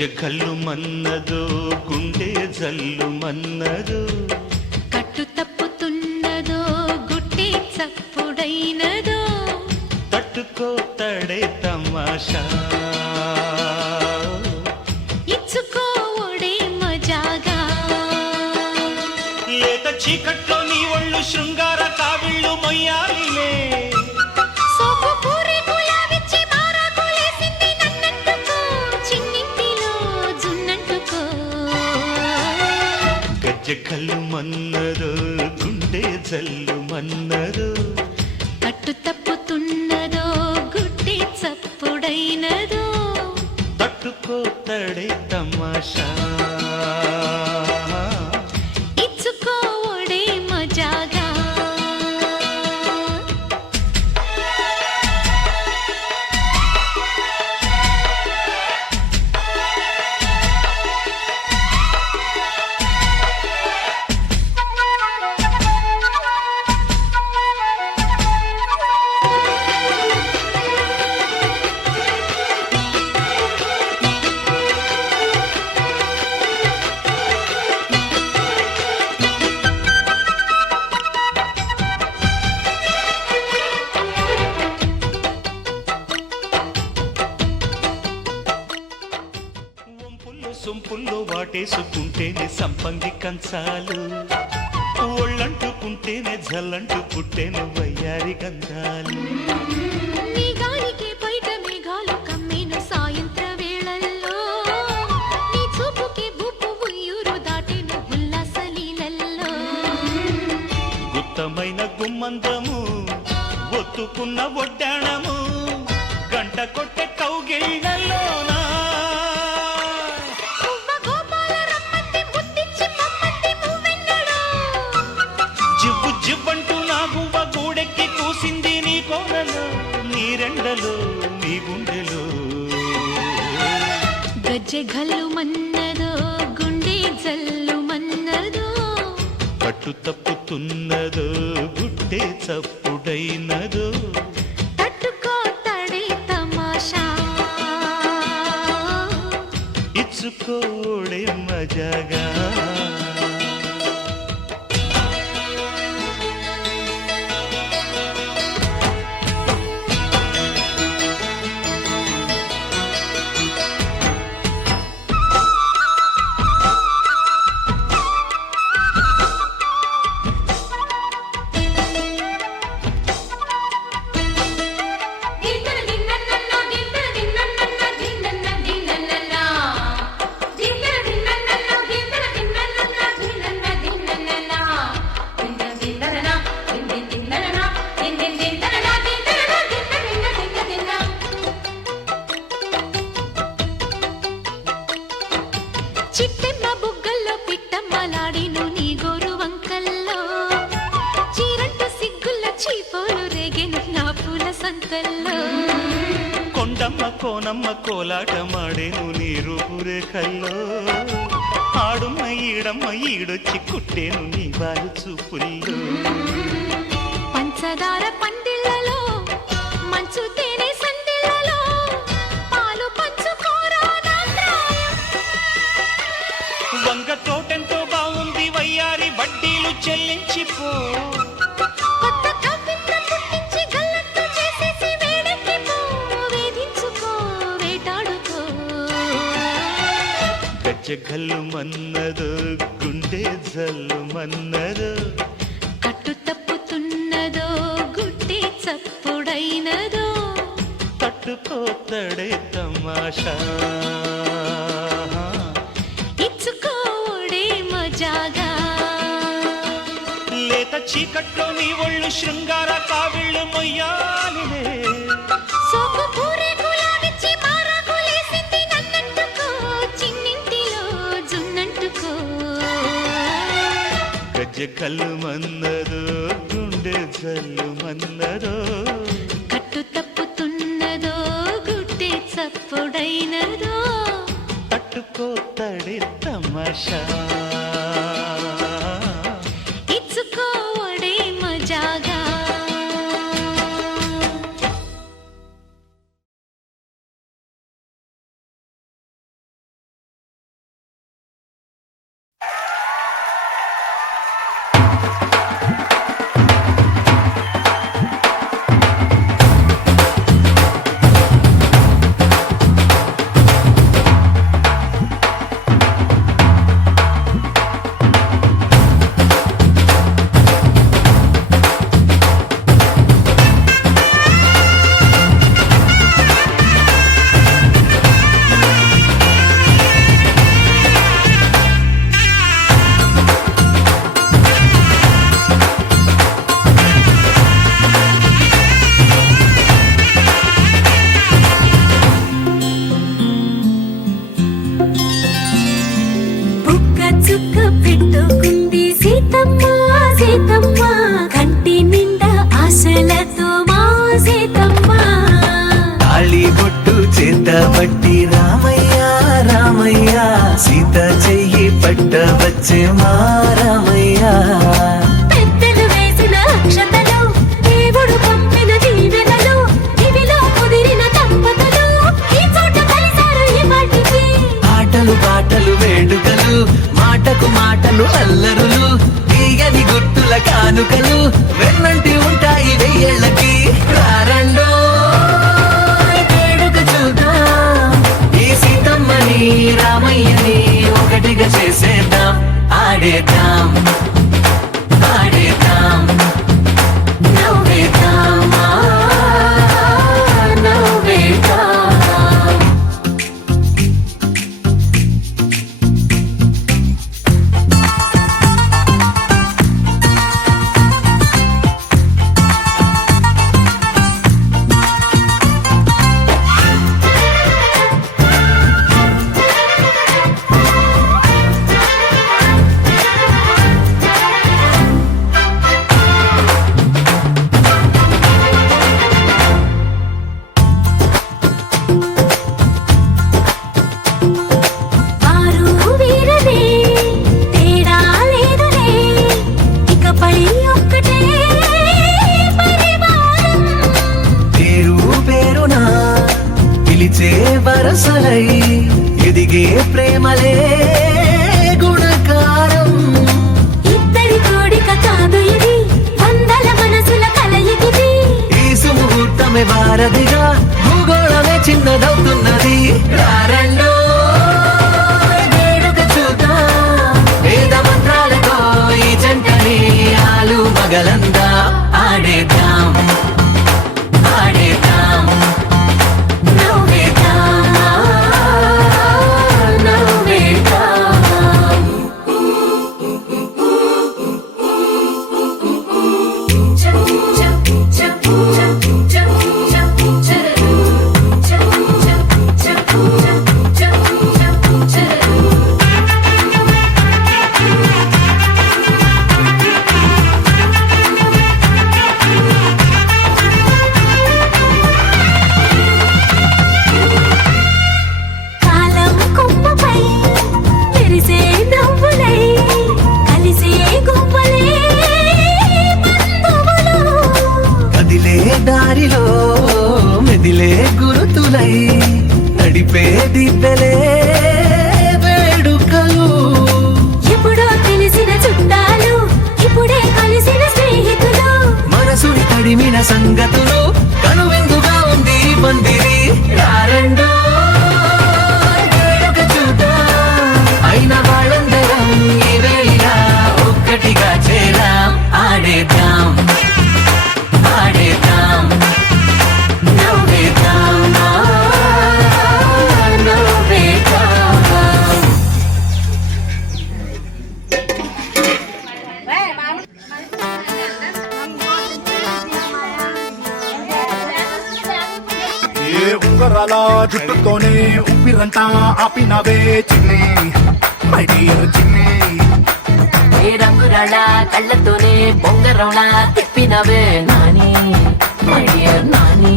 గజ్జె కళ్ళు మన్నదో గుండె జల్లు మన్నదో కట్టు తప్పుతున్నదో గుట్టే చప్పుడైనదో తట్టుకో తడే తమాషా ఇచ్చుకోవడే మజాగా లేత చీకట్లో నీ ఒళ్ళు శృంగార కావిళ్ళు మొయ్యాలిలే సోపు పూరి గులాబిచ్చి మారాకులేసింది నన్నంటుకో చిన్నింటిలో జున్నంటుకో గజ్జె కళ్ళు మన్నదో గుండె జల్లు మన్నదో కట్టు తప్పుతున్నదో గుట్టే చప్పుడైనదో తట్టుకో తడే తమాషా ఇచ్చుకోవడే మజాగా సొంపుల్లో వాటేసుకుంటేనే సంపంగి కంచాలు ఒళ్ళంటుకుంటేనే జల్లంటు పుట్టేను వయ్యారి గంధాలు నీ గాలికి బయట మేఘాలు కమ్మేను సాయంత్ర వేళల్లో నీ చూపుకి బుప్పు ఉయ్యూరు దాటేను ఉల్లాస లీలల్లో గుత్తమైన గుమ్మందము ఒత్తుకున్న ఒడ్డాణము గంట కొట్టే కౌగిళ్ళలోనా జివ్వు జివ్వంటూ నా గువ్వ గూడెక్కి కూసింది నీ కోనలో నీ రెండలో నీ గుండెలో గజ్జె గల్లు మన్నదో గుండె జల్లు మన్నదో కట్టు తప్పుతున్నదో గుడ్డే చప్పుడైనదో తట్టుకో తడే తమాషా ఇచ్చుకోడే మజాగా చిట్టెమ్మ బుగ్గల్లో పిట్టమ్మలాడిను నీ గోరు వంకల్లో చీరంటు సిగ్గుల్ల చీపోలు రేగెను నా పూల సంతల్లో కొండమ్మ కోనమ్మ కోలాటమాడేను నీ రూపురేఖల్లో ఆడుమ్మ ఈడమ్మ ఈడొచ్చి కుట్టేను నీ వారు చూపుల్లో పంచదార పందిళ్ళలో మంచు తేనె సందిళ్ళలో పాలు పంచుకోరా నా ప్రాయం. వంగ తోటెంతో బాగుంది వయ్యారి వడ్డీలు చెల్లించిపో కొత్త కవిత్ర పుట్టించి గల్లంతు చేసేసి వేడెక్కిపో వేధించుకో వేటాడుకో గజ్జె గల్లు మన్నదో గుండె జల్లు మన్నదో కట్టు తప్పుతున్నదో గుడ్డే చప్పుడైనదో తట్టుకోతడే తమాషా ఇచ్చుకోవడే మజాగా లేత చీకట్లో నీ ఒళ్ళు శృంగార కావిళ్ళు మొయ్యాలిలే సోపు పూరి గులాబిచ్చి మారాకులేసింది నన్నంటుకో చిన్నింటిలో జున్నంటుకో గజ్జె కళ్ళు మన్నదో గుండె జల్లు మన్నదో కట్టు తప్పుతున్నదో గుడ్డే చప్పుడైనదో తట్టుకోతడే తమాషా ఇచ్చుకోవడే మజాగా రామయ్య. పెద్దలు వేసిన అక్షతలు, దేవుడు పంపిన దీవెనలు, ఇవిలో కుదిరిన దంపతులు ఈ చోట కలిసారు ఈ వాటికి. ఆటలు పాటలు వేడుకలు, మాటకు మాటలు అల్లరులు, తీయని గుర్తుల కానుకలు వెన్నంటి ఉంటాయి వెయ్యేళ్ళకి. రారండో వేడుక చూద్దాం, ఈ సీతమ్మని రామయ్యని ఒకటిగా చేసేద్దాం. ఆడేద్దాం ఆడేద్దాం నవ్వేద్దాం నవ్వేద్దాం. వారు వీరనే, తేడా లేదులే, ఇకపై ఒక్కటే పరివారం. పేరు పేరునా పిలిచే వరసలై ఎదిగే ప్రేమలే గుణకారం. ఇద్దరి కోడిక కాదు ఇది, వందల మనసుల కలయికిది. ఈ సుముహూర్తమే వారధిగా, భూగోళమే చిన్నదవుతున్నది. రారండో వేడుక చూద్దాం, వేద మంత్రాలతో ఈ జంటని ఆలు మగలందా. ఆడేద్దాం ఆడేద్దాం నవ్వేద్దాం నవ్వేద్దాం. కాలం కొమ్మపై మెరిసే నవ్వులై, కలిసే గువ్వలే బంధువులు. కదిలే దారిలో మెదిలే గురుతులై, నడిపే దిబ్బెలే వేడుకలు. ఎప్పుడో తెలిసిన చుట్టాలు, ఇప్పుడే కలిసిన స్నేహితులు. మనసుని తడిమిన సంగతులు, కనువిందుగా ఉంది ఈ పందిరి. రారండో వేడుక చూద్దాం, అయిన వాళ్ళందరం ఈ వేళ ఒక్కటిగా చేరాం. ఆడేద్దాం ఆడేద్దాం నవ్వేద్దాం నవ్వేద్దాం. ఏ ఉంగరాల జుట్టుతోనే ఉప్పిరంతా ఆపినవే చిన్ని, మై డియర్ చిన్ని. ఏ రంగురాళ్ళ కళ్ళతోనే బొంగరంలా తిప్పినవే నాని, మై డియర్ నాని.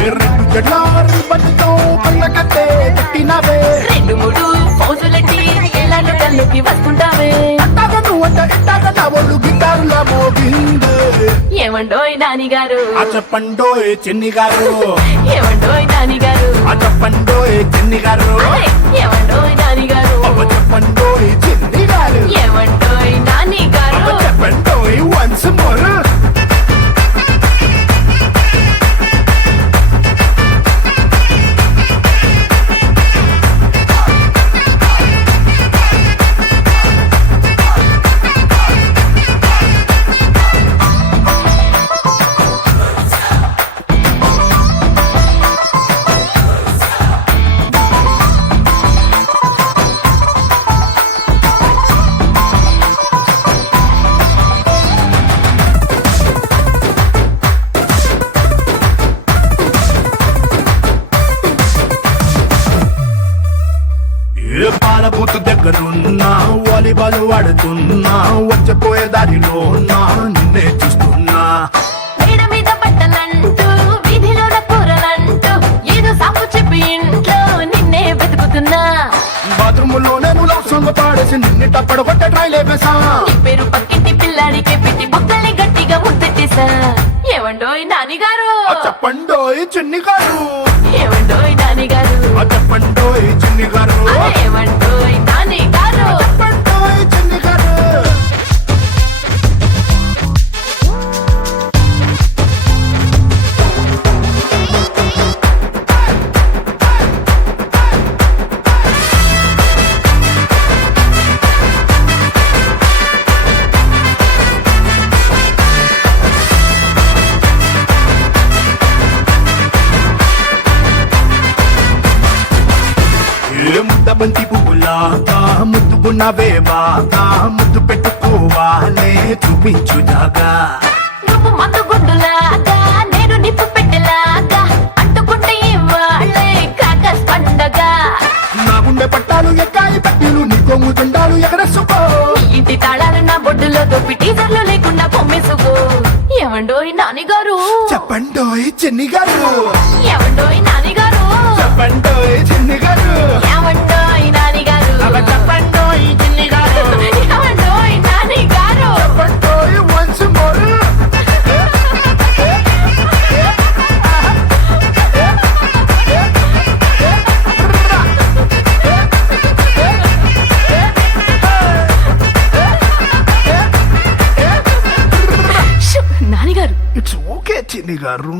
ఏ రెండు జడ్ల రిబ్బన్తో కళ్ళకట్టే కట్టినవే. రెండు మూడు ఫౌజులెట్టి ఎలాంటి కళ్ళుకి వస్తుంటావే. అట్టాగ నువ్వంట ఇట్టాగ నా ఒళ్ళు గిటారులా మోగిందే. ఏమండోయ్ నాని గారు, ఆ చెప్పండోయ్ చిన్ని గారు, ఏమండోయ్ నాని గారు, ఆ చెప్పండోయ్ చిన్ని గారు, అరే, ఏమండోయ్ నాని గారు, అవ్వ చెప్పండోయ్ చిన్ని గారు, ఏమండోయ్ నాని గారు. అవ్వ చెప్పండోయ్ వన్స్ మోర్. బూత్ దగ్గరున్నా వాలీబాల్ ఆడుతున్నా వచ్చపోయే దారిలో నా నిన్నే చూస్తున్నా. మేడ మీద బట్టలంటూ వీధిలోన కూరలంటూ ఏదో సాకు చెప్పి ఇంట్లో నిన్నే వెతుకుతున్నా. బాత్రూమ్ లో నేను లవ్ సాంగ్ పాడేసి నిన్నిట పడగొట్టే ట్రై లేపేసా నీ పేరు పక్కింటి పిల్లాడికే పెట్టి బొక్కల్ని గట్టిగా ముద్దెట్టేసా ఏవండోయ్ నానిగారు చెప్పండోయ్ చిన్ని గారు ఏవండోయ్ నానిగారు చెప్పండోయ్ చిన్ని గారు ఏవండోయ్ నానిగారు చెప్పండోయ్ చిన్ని గారు ఏ ముద్ద బంతి పువ్వులాగా ముద్దుకున్నవే బాగా ముద్దు పెట్టుకోవాలే చూపించు జాగా నువ్వు మందు గుడ్డులాగా నేను నిప్పు పెట్టెలాగా అంటుకుంటే ఇవాళ్ళే క్రాకర్స్ పండగ నా గుండె పట్టాలు ఎక్కాయి పట్టీలు నీ కొంగు తుండాలు ఎగరేసుకో నీ ఇంటి తాళాలు నా బొడ్డులో దొప్పి టీజర్లు లేకుండా పొమ్మేసుకో ఏవండోయ్ నానిగారు చెప్పండోయ్ చిన్ని గారు ఏవండోయ్ నానిగారు చెప్పండోయ్ చిన్ని గారు ఏవండోయ్ నానిగారు చెప్పండోయ్ చిన్ని గారు ఏవండోయ్ నానిగారు చెప్పండోయ్ once more. షు, నానిగారు ఇట్స్ ఓకే చిన్ని గారు